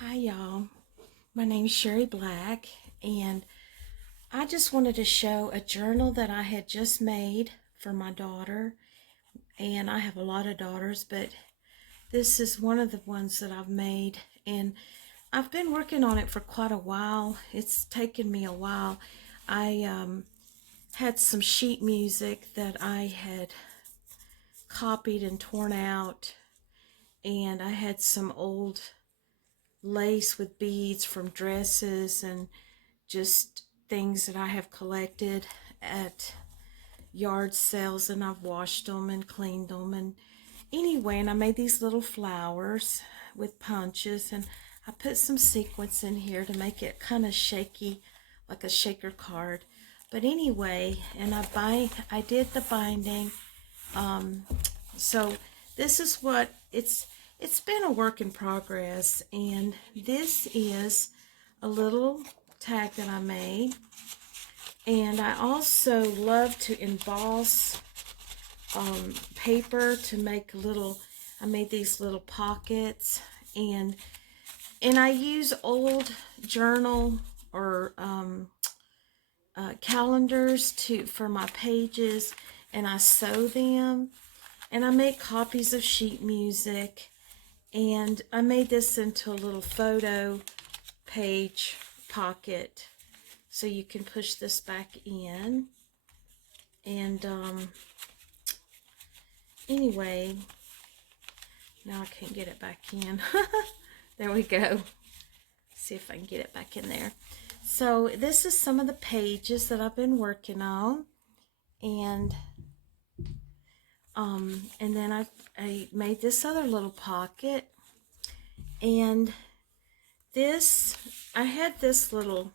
Hi y'all, my name's Sherry Black, and I just wanted to show a journal that I had just made for my daughter. And I have a lot of daughters, but this is one of the ones that I've made, and I've been working on it for quite a while. It's taken me a while. I had some sheet music that I had copied and torn out, and I had some old lace with beads from dresses and just things that I have collected at yard sales, and I've washed them and cleaned them. And anyway, and I made these little flowers with punches, and I put some sequins in here to make it kind of shaky, like a shaker card. But anyway, and I did the binding. So this is what it's been a work in progress, and this is a little tag that I made. And I also love to emboss paper to make I made these little pockets, and I use old journal or calendars for my pages, and I sew them, and I make copies of sheet music, and I made this into a little photo page pocket, so you can push this back in. And anyway, now I can't get it back in. There we go. See if I can get it back in there. So this is some of the pages that I've been working on, and then I made this other little pocket, and I had this little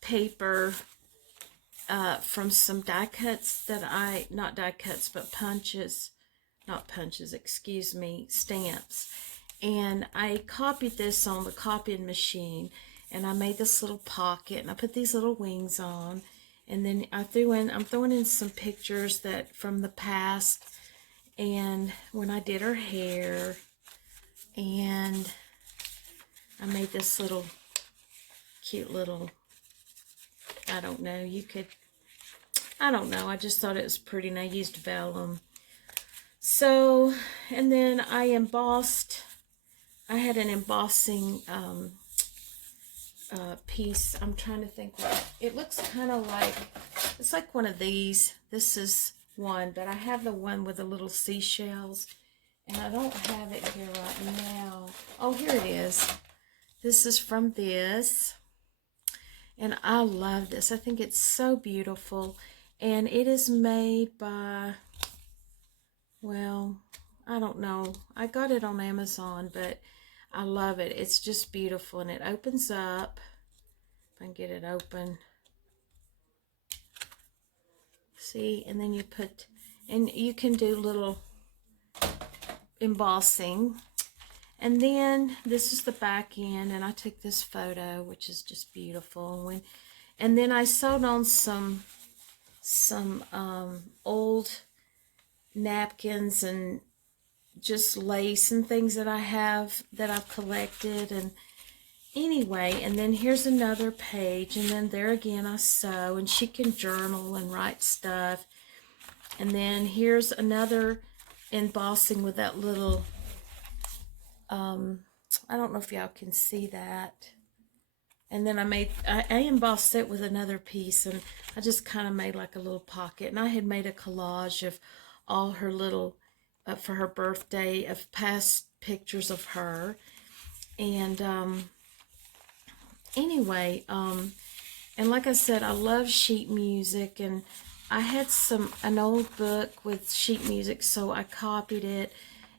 paper from some die cuts that not die cuts, but not punches, excuse me, stamps. And I copied this on the copying machine, and I made this little pocket, and I put these little wings on, and then I'm throwing in some pictures from the past, and when I did her hair, and I made this little cute little, I don't know, I just thought it was pretty, and I used vellum. So, and then I had an embossing piece. I'm trying to think what it looks kind of like. It's like one of these. This is one, but I have the one with the little seashells, and I don't have it here right now. Oh, here it is. This is from this, and I love this. I think it's so beautiful, and it is made by, well, I don't know. I got it on Amazon, but I love it. It's just beautiful, and it opens up. If I can get it open. See, and then and you can do little embossing. And then this is the back end, and I took this photo, which is just beautiful. And then I sewed on some old napkins and just lace and things that I've collected. And anyway, and then here's another page, and then there again I sew, and she can journal and write stuff. And then here's another embossing with that little I don't know if y'all can see that. And then I embossed it with another piece, and I just kind of made like a little pocket. And I had made a collage of all her little, for her birthday, of past pictures of her. And anyway, and like I said, I love sheet music, and I had an old book with sheet music, so I copied it.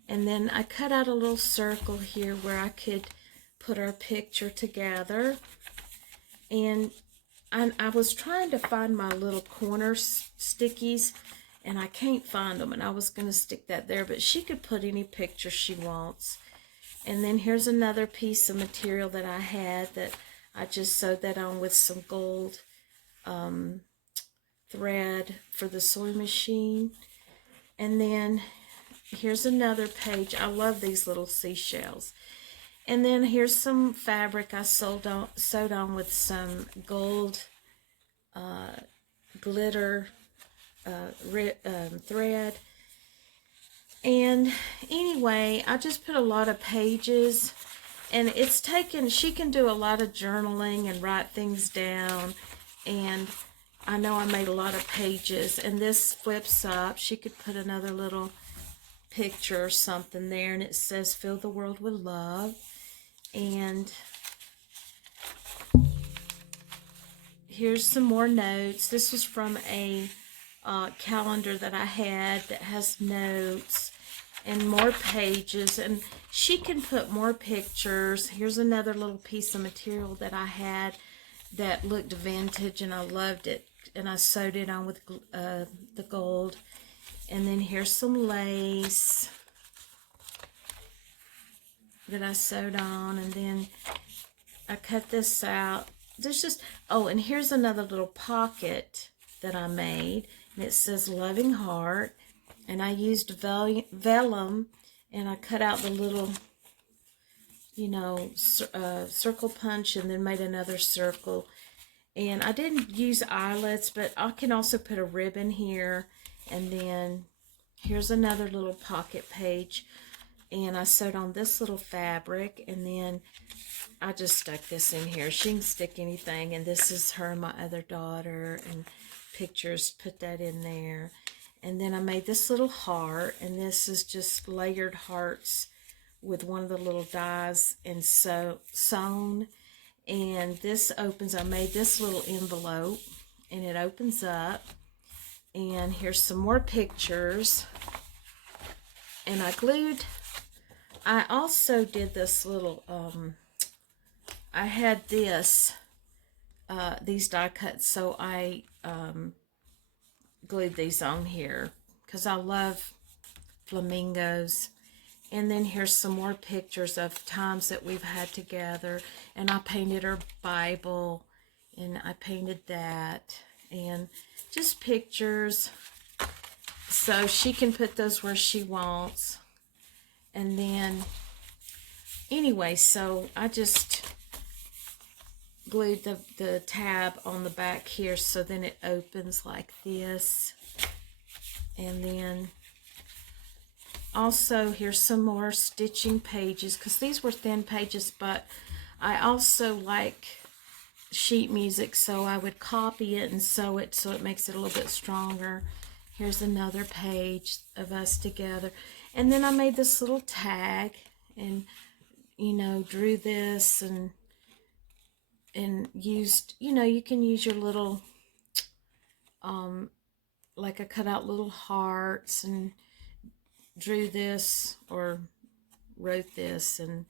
And then I cut out a little circle here where I could put our picture together. And I was trying to find my little corner stickies, and I can't find them. And I was going to stick that there, but she could put any picture she wants. And then here's another piece of material that I had that I just sewed that on with some gold thread for the sewing machine. And then here's another page. I love these little seashells. And then here's some fabric I sewed on with some gold glitter thread. And anyway, I just put a lot of pages, and it's taken, she can do a lot of journaling and write things down, and I know I made a lot of pages. And this flips up, she could put another little picture or something there, and it says fill the world with love. And here's some more notes. This was from a calendar that I had that has notes and more pages, and she can put more pictures. Here's another little piece of material that I had that looked vintage, and I loved it, and I sewed it on with the gold. And then here's some lace that I sewed on, and then I cut this out. There's just, oh, and here's another little pocket that I made, and it says loving heart, and I used vellum, and I cut out the little, you know, circle punch, and then made another circle. And I didn't use eyelets, but I can also put a ribbon here. And then here's another little pocket page, and I sewed on this little fabric, and then I just stuck this in here. She can stick anything, and this is her and my other daughter, and pictures, put that in there. And then I made this little heart, and this is just layered hearts with one of the little dies and sewn. And this opens, I made this little envelope, and it opens up. And here's some more pictures. And I also did this little, I had these die cuts, so I glued these on here because I love flamingos. And then here's some more pictures of times that we've had together, and I painted her Bible, and I painted that, and just pictures so she can put those where she wants. And then anyway, so I just glued the tab on the back here, so then it opens like this. And then also here's some more stitching pages, because these were thin pages, but I also like sheet music, so I would copy it and sew it so it makes it a little bit stronger. Here's another page of us together. And then I made this little tag, and you know, drew this, and used, you know, you can use your little like I cut out little hearts and drew this or wrote this and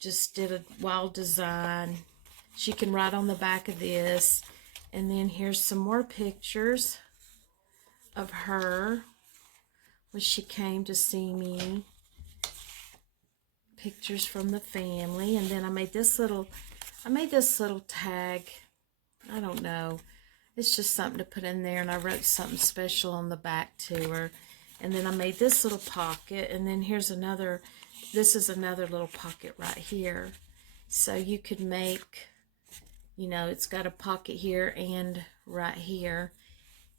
just did a wild design. She can write on the back of this. And then here's some more pictures of her when she came to see me. Pictures from the family. And then I made this little tag. I don't know. It's just something to put in there, and I wrote something special on the back to her. And then I made this little pocket, and then here's another, this is another little pocket right here. So you could make, you know, it's got a pocket here and right here.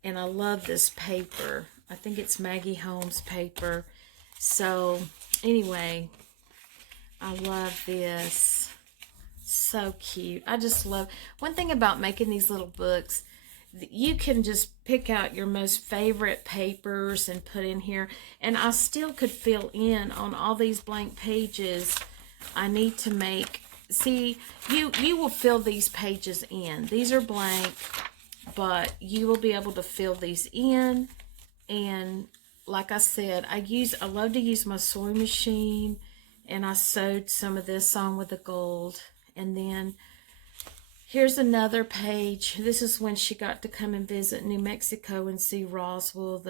And I love this paper. I think it's Maggie Holmes paper. So anyway, I love this. So cute. I just love, one thing about making these little books, you can just pick out your most favorite papers and put in here, and I still could fill in on all these blank pages. I need to make, see, you will fill these pages in. These are blank, but you will be able to fill these in. And like I said, I love to use my sewing machine, and I sewed some of this on with the gold. And then here's another page. This is when she got to come and visit New Mexico and see Roswell.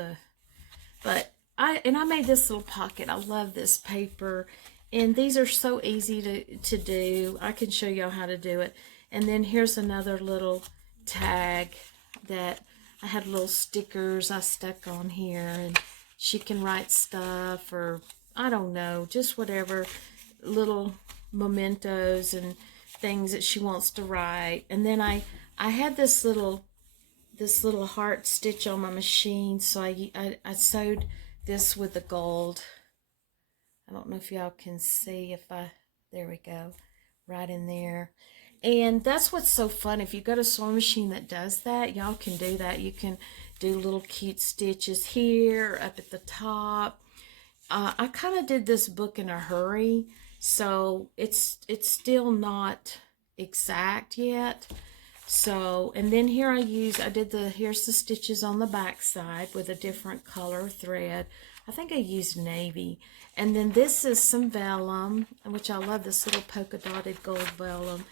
I made this little pocket. I love this paper. And these are so easy to do. I can show y'all how to do it. And then here's another little tag that I had little stickers I stuck on here. And she can write stuff, or I don't know, just whatever little mementos and things that she wants to write. And then I had this little heart stitch on my machine, so I sewed this with the gold. I don't know if y'all can see, there we go, right in there. And that's what's so fun. If you got a sewing machine that does that, y'all can do that. You can do little cute stitches here, up at the top. I kind of did this book in a hurry, so it's still not exact yet. So, and then here here's the stitches on the back side with a different color thread. I think I used navy. And then this is some vellum, which I love, this little polka dotted gold vellum.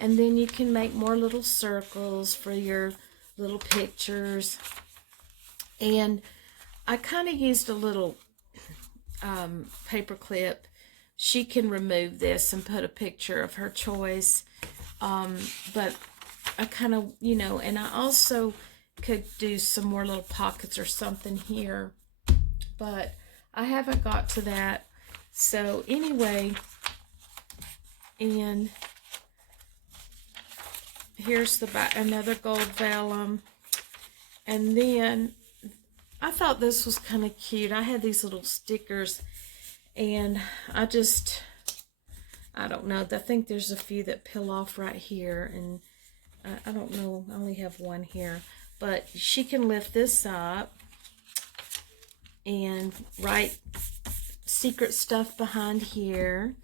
And then you can make more little circles for your little pictures. And I kind of used a little paper clip. She can remove this and put a picture of her choice. But I kind of, and I also could do some more little pockets or something here, but I haven't got to that. So anyway, and here's the back, another gold vellum. And then I thought this was kind of cute. I had these little stickers, and I don't know, I think there's a few that peel off right here, and I don't know, I only have one here, but she can lift this up and write secret stuff behind here,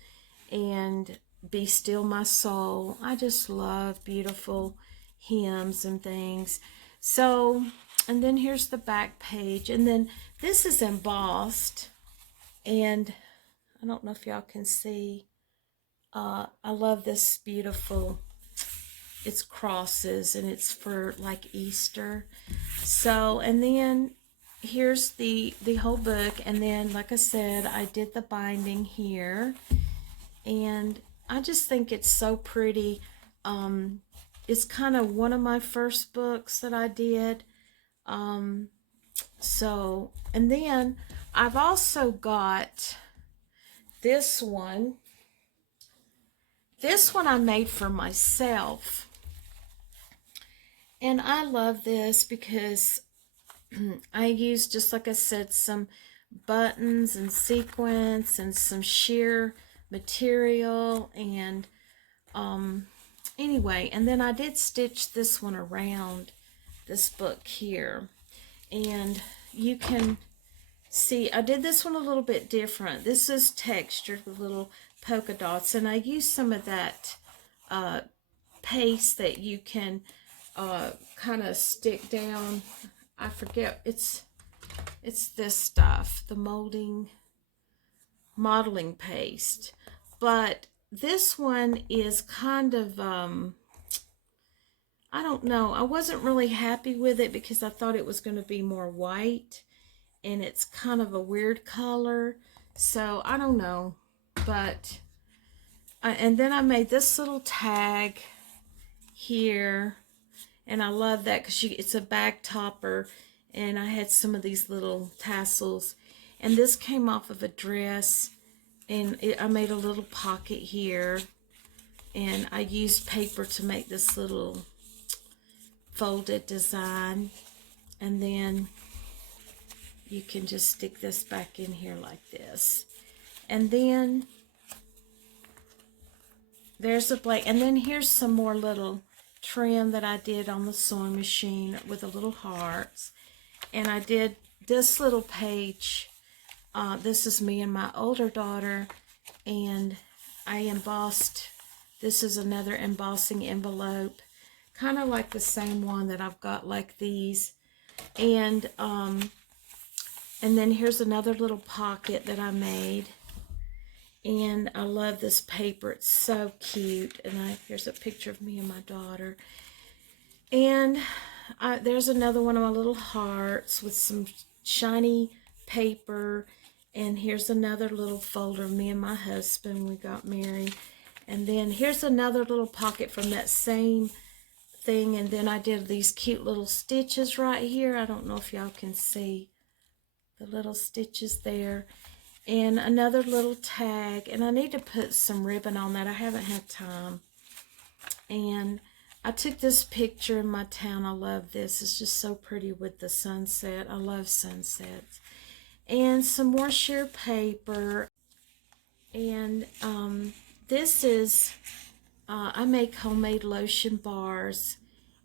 and Be Still My Soul. I just love beautiful hymns and things. So, and then here's the back page, and then this is embossed, and I don't know if y'all can see. I love this beautiful, it's crosses, and it's for like Easter. So, and then here's the whole book, and then like I said, I did the binding here, and I just think it's so pretty. It's kind of one of my first books that I did. So, and then I've also got this one. This one I made for myself. And I love this because I used, just like I said, some buttons and sequins and some sheer material, and anyway, and then I did stitch this one around this book here, and you can see I did this one a little bit different. This is textured with little polka dots, and I used some of that paste that you can kind of stick down. I forget, it's this stuff, the modeling paste, but this one is kind of I don't know, I wasn't really happy with it because I thought it was going to be more white, and it's kind of a weird color, so I don't know. But and then I made this little tag here, and I love that because it's a bag topper, and I had some of these little tassels, and this came off of a dress, and I made a little pocket here, and I used paper to make this little folded design, and then you can just stick this back in here like this, and then there's a blank, and then here's some more little trim that I did on the sewing machine with the little hearts. And I did this little page, this is me and my older daughter, and I embossed, this is another embossing envelope, kind of like the same one that I've got like these, and then here's another little pocket that I made. And I love this paper, it's so cute. And here's a picture of me and my daughter. And there's another one of my little hearts with some shiny paper. And here's another little folder of me and my husband, we got married. And then here's another little pocket from that same thing. And then I did these cute little stitches right here. I don't know if y'all can see the little stitches there. and another little tag, and I need to put some ribbon on that. I haven't had time. And I took this picture in my town. I love this. It's just so pretty with the sunset. I love sunsets. And some more sheer paper. And this is, I make homemade lotion bars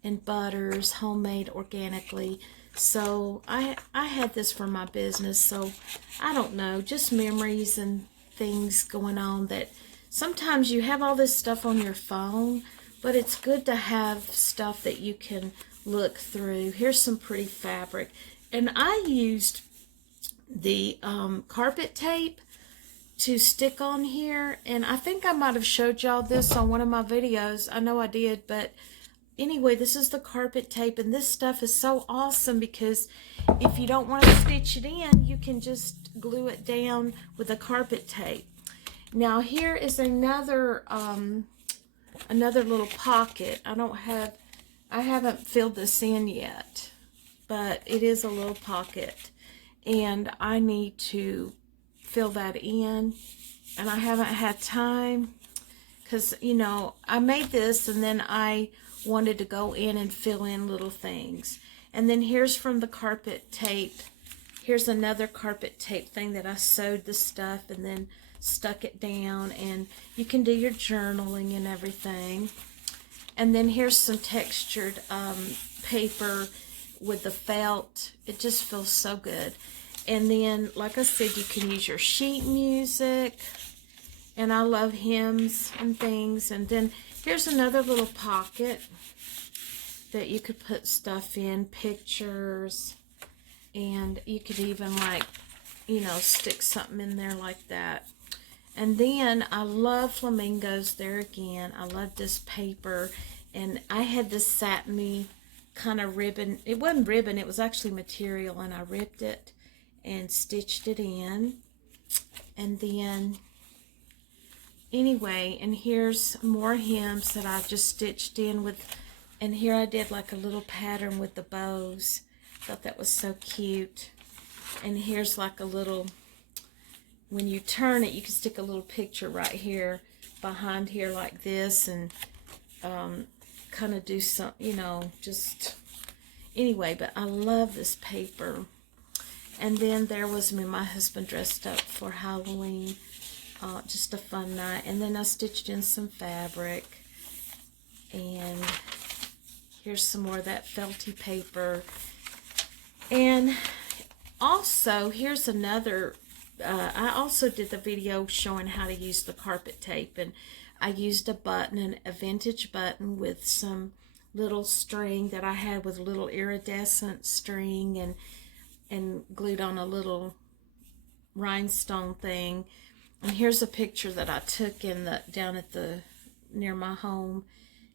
and butters, homemade organically. So I had this for my business. So I don't know, just memories and things going on that sometimes you have all this stuff on your phone, but it's good to have stuff that you can look through. Here's some pretty fabric. And I used the carpet tape to stick on here, and I think I might have showed y'all this on one of my videos. I know I did, but anyway, this is the carpet tape, and this stuff is so awesome because if you don't want to stitch it in, you can just glue it down with the carpet tape. Now here is another another little pocket. I haven't filled this in yet, but it is a little pocket, and I need to fill that in, and I haven't had time because, you know, I made this and then I wanted to go in and fill in little things. And then here's from the carpet tape. Here's another carpet tape thing that I sewed the stuff and then stuck it down, and you can do your journaling and everything. And then here's some textured paper with the felt. It just feels so good. And then, like I said, you can use your sheet music. And I love hymns and things. And then here's another little pocket that you could put stuff in, pictures. And you could even, like, you know, stick something in there like that. And then I love flamingos there again. I love this paper. And I had this satiny kind of ribbon. It wasn't ribbon, it was actually material. And I ripped it and stitched it in. And then anyway, and here's more hems that I just stitched in with, and here I did like a little pattern with the bows. Thought that was so cute. And here's like a little, when you turn it, you can stick a little picture right here behind here like this, and kind of do some, you know, just anyway. But I love this paper. And then there was me and my husband dressed up for Halloween. Just a fun night. And then I stitched in some fabric. And here's some more of that felty paper. And also, here's another, I also did the video showing how to use the carpet tape. And I used a button, a vintage button with some little string that I had with little iridescent string, and glued on a little rhinestone thing. And here's a picture that I took in the down at the near my home.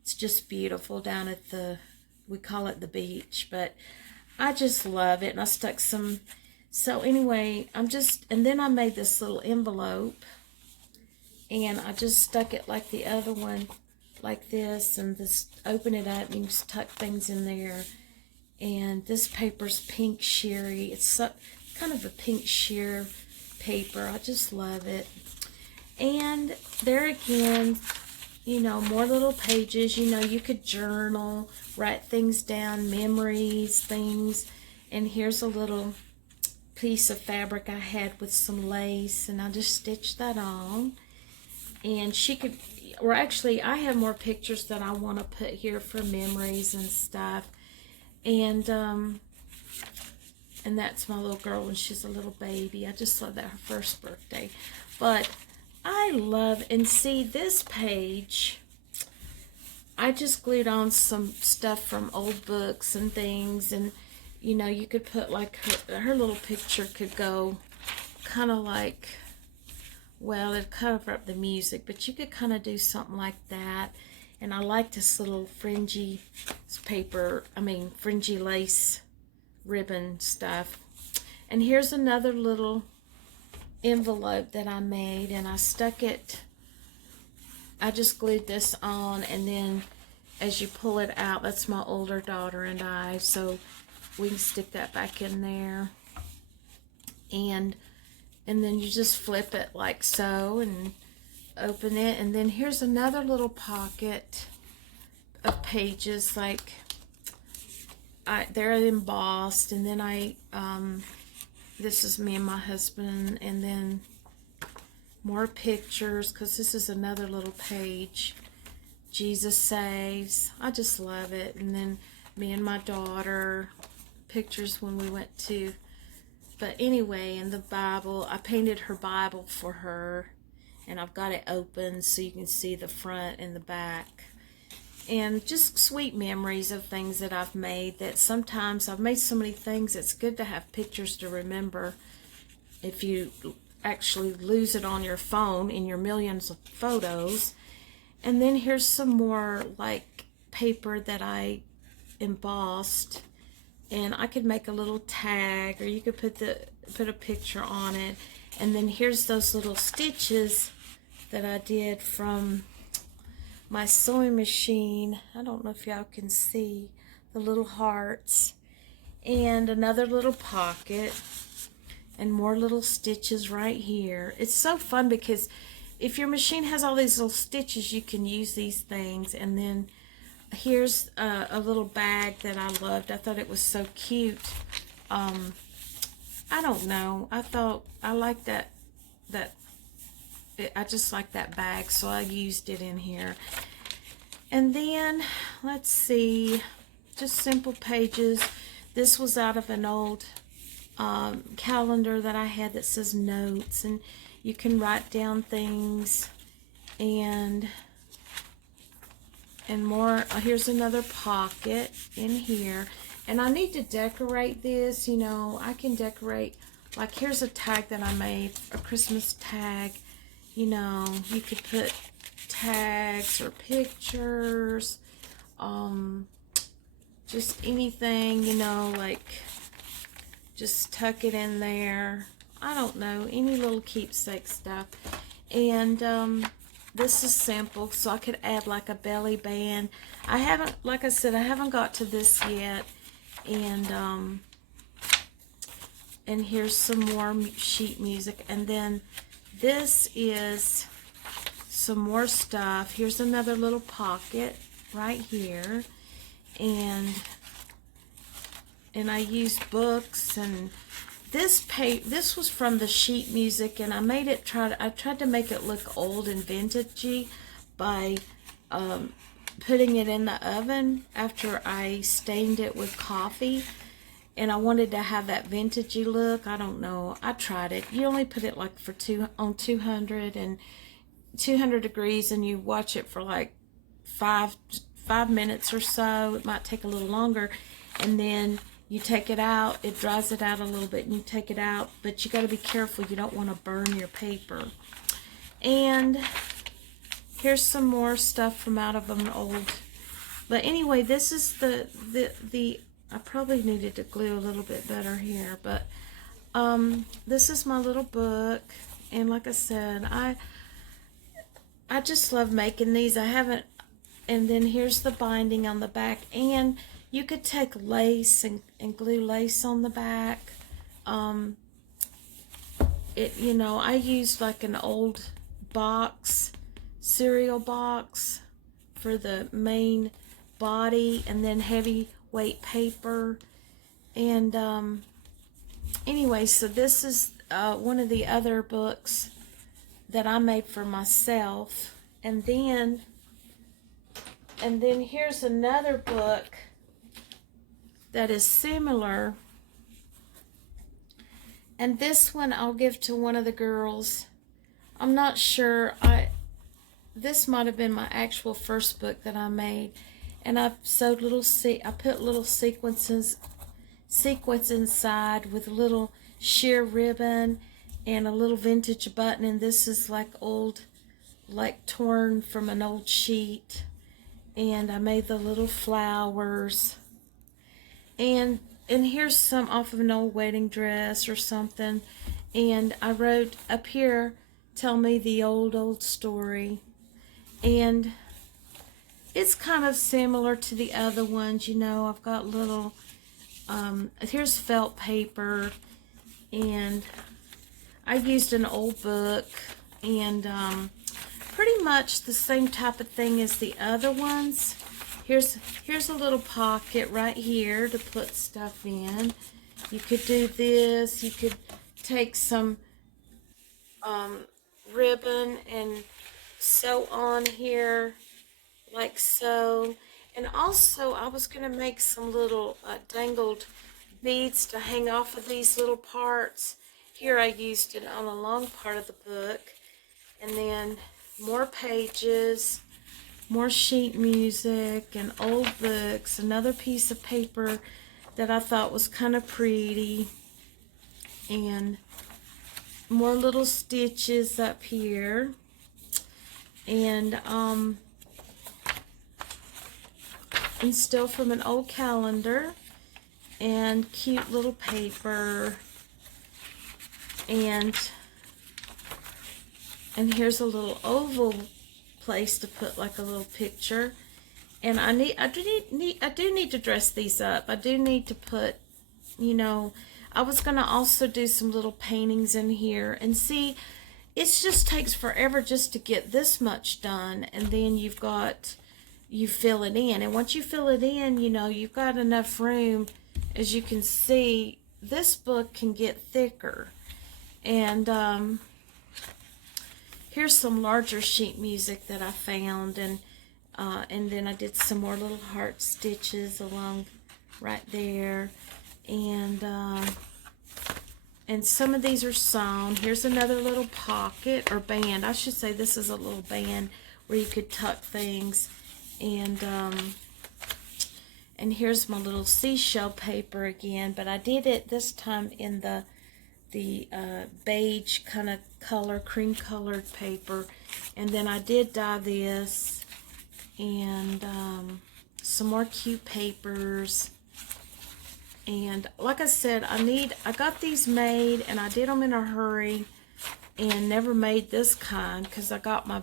It's just beautiful down at the, we call it the beach, but I just love it. And I stuck some, so anyway, and then I made this little envelope, and I just stuck it like the other one, like this, and just open it up and you just tuck things in there. And this paper's pink sheery. It's kind of a pink sheer paper. I just love it. And there again, you know, more little pages. You know, you could journal, write things down, memories, things. And here's a little piece of fabric I had with some lace, and I just stitched that on. And she could, or actually, I have more pictures that I want to put here for memories and stuff. And that's my little girl when she's a little baby. I just love that, her first birthday. But I love, and see this page, I just glued on some stuff from old books and things. And, you know, you could put like her little picture could go kind of like, well, it'd cover up the music, but you could kind of do something like that. And I like this little fringy paper, fringy lace ribbon stuff. And here's another little envelope that I made, and I stuck it, I just glued this on, and then as you pull it out, that's my older daughter and I, so we can stick that back in there. And and then you just flip it like so and open it. And then here's another little pocket of pages, like they're embossed. And then this is me and my husband, and then more pictures, because this is another little page. Jesus Saves. I just love it. And then me and my daughter, pictures when we went to. But anyway, in the Bible, I painted her Bible for her, and I've got it open so you can see the front and the back. And just sweet memories of things that I've made, that sometimes I've made so many things, it's good to have pictures to remember if you actually lose it on your phone in your millions of photos. And then here's some more like paper that I embossed, and I could make a little tag, or you could put a picture on it. And then here's those little stitches that I did from my sewing machine. I don't know if y'all can see the little hearts, and another little pocket, and more little stitches right here. It's so fun because if your machine has all these little stitches, you can use these things. And then here's a little bag that I loved. I thought it was so cute. I don't know. I like that I just like that bag, so I used it in here. And then, let's see, just simple pages. This was out of an old calendar that I had that says notes, and you can write down things, and more. Here's another pocket in here, and I need to decorate this. You know, I can decorate, like here's a tag that I made, a Christmas tag. You know, you could put tags or pictures, just anything, you know, like just tuck it in there. I don't know, any little keepsake stuff. And this is simple, so I could add like a belly band. I haven't, like I said, I haven't got to this yet. And here's some more sheet music. And then this is some more stuff. Here's another little pocket right here. And I used books, and this was from the sheet music, and I made it I tried to make it look old and vintagey by putting it in the oven after I stained it with coffee. And I wanted to have that vintagey look. I don't know. I tried it. You only put it like on 200 degrees, and you watch it for like five minutes or so. It might take a little longer. And then you take it out. It dries it out a little bit, and you take it out. But you got to be careful. You don't want to burn your paper. And here's some more stuff from out of an old. But anyway, this is the I probably needed to glue a little bit better here, but this is my little book. And like I said, I just love making these. I haven't. And then here's the binding on the back, and you could take lace and glue lace on the back. You know, I used like an old box, cereal box for the main body, and then heavyweight paper. And anyway, so this is one of the other books that I made for myself. And then here's another book that is similar, and this one I'll give to one of the girls. I'm not sure. This might have been my actual first book that I made, and I've sewed I put little sequins inside with a little sheer ribbon and a little vintage button. And this is like old, like torn from an old sheet. And I made the little flowers. And here's some off of an old wedding dress or something. And I wrote up here, "Tell me the old story." And it's kind of similar to the other ones, you know. I've got little, here's felt paper, and I used an old book, and pretty much the same type of thing as the other ones. Here's a little pocket right here to put stuff in. You could do this. You could take some ribbon and sew on here like so. And also I was going to make some little dangled beads to hang off of these little parts. Here I used it on a long part of the book. And then more pages, more sheet music and old books, another piece of paper that I thought was kind of pretty, and more little stitches up here, and still from an old calendar, and cute little paper, and here's a little oval place to put like a little picture. And I do need to dress these up. I do need to put, you know, I was gonna also do some little paintings in here. And see, it just takes forever just to get this much done, and then you fill it in. And once you fill it in, you know, you've got enough room. As you can see, this book can get thicker. And here's some larger sheet music that I found, and then I did some more little heart stitches along right there, and some of these are sewn. Here's another little pocket, or band. I should say this is a little band where you could tuck things, and here's my little seashell paper again, but I did it this time in the beige kind of color, cream colored paper. And then I did dye this, and some more cute papers. And like I said, I got these made, and I did them in a hurry and never made this kind because I got my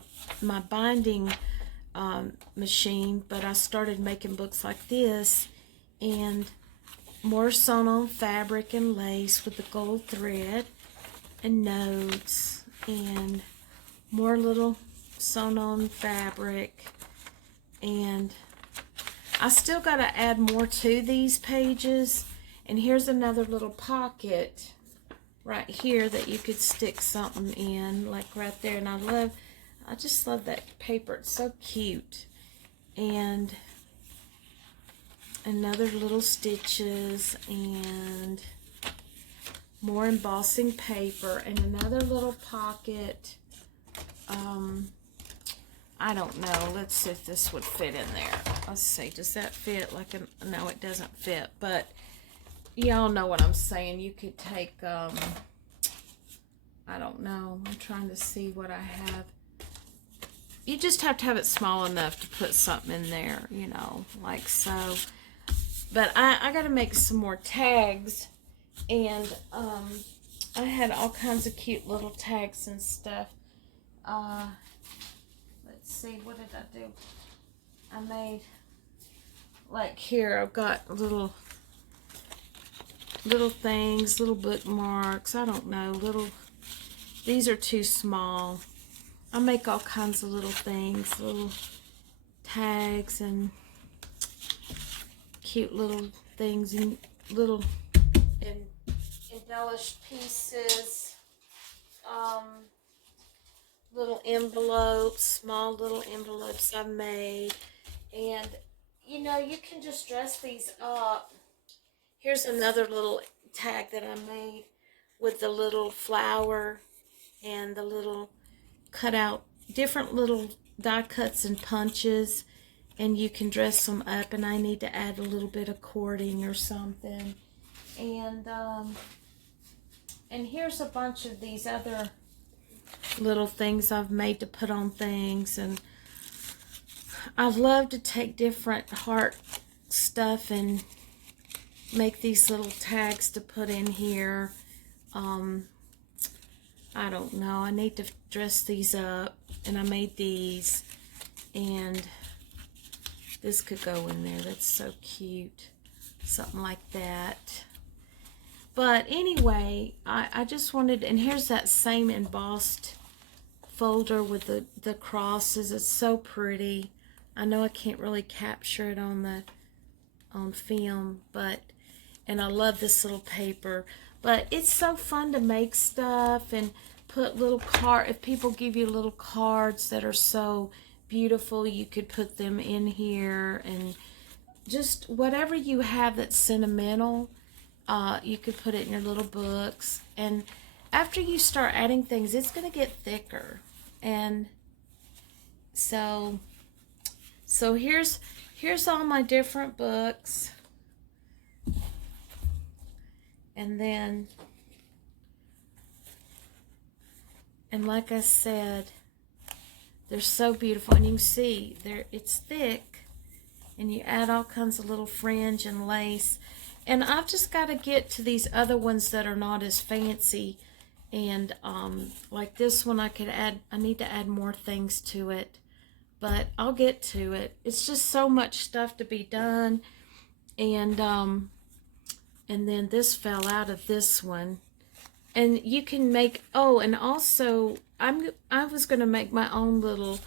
binding machine, but I started making books like this, and more sewn on fabric and lace with the gold thread, and notes, and more little sewn on fabric. And I still got to add more to these pages. And here's another little pocket right here that you could stick something in, like right there. And I just love that paper. It's so cute. And another little stitches, and more embossing paper, and another little pocket. I don't know. Let's see if this would fit in there. Let's see. Does that fit? No, it doesn't fit. But y'all know what I'm saying. You could take, I don't know. I'm trying to see what I have. You just have to have it small enough to put something in there, you know, like so. But I got to make some more tags, and I had all kinds of cute little tags and stuff. Let's see, what did I do? I made, like here, I've got little things, little bookmarks. I don't know, these are too small. I make all kinds of little things, little tags and cute little things, and little embellished pieces, little envelopes, small little envelopes I made. And you know, you can just dress these up. Here's another little tag that I made with the little flower and the little cut out, different little die cuts and punches, and you can dress them up. And I need to add a little bit of cording or something. And here's a bunch of these other little things I've made to put on things. And I love to take different heart stuff and make these little tags to put in here. I don't know. I need to dress these up, and I made these, and this could go in there. That's so cute. Something like that. But anyway, I just wanted, and here's that same embossed folder with the crosses. It's so pretty. I know I can't really capture it on film, but, and I love this little paper. But it's so fun to make stuff and put little if people give you little cards that are so beautiful, you could put them in here, and just whatever you have that's sentimental, you could put it in your little books. And after you start adding things, it's going to get thicker. And so here's all my different books. And then, and like I said, they're so beautiful. And you can see it's thick, and you add all kinds of little fringe and lace. And I've just got to get to these other ones that are not as fancy. And like this one, I need to add more things to it, but I'll get to it. It's just so much stuff to be done. And then this fell out of this one. And you can make, oh, and also I was going to make my own little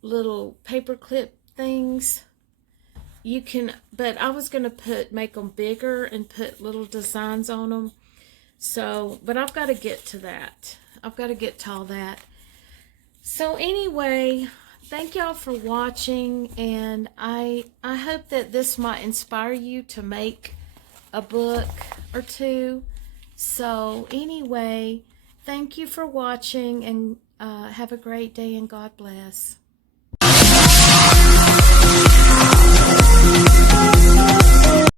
little paper clip things. You can, but I was going to make them bigger and put little designs on them. So, but I've got to get to that. I've got to get to all that. So anyway, thank y'all for watching, and I hope that this might inspire you to make a book or two. So anyway, thank you for watching, and have a great day, and God bless.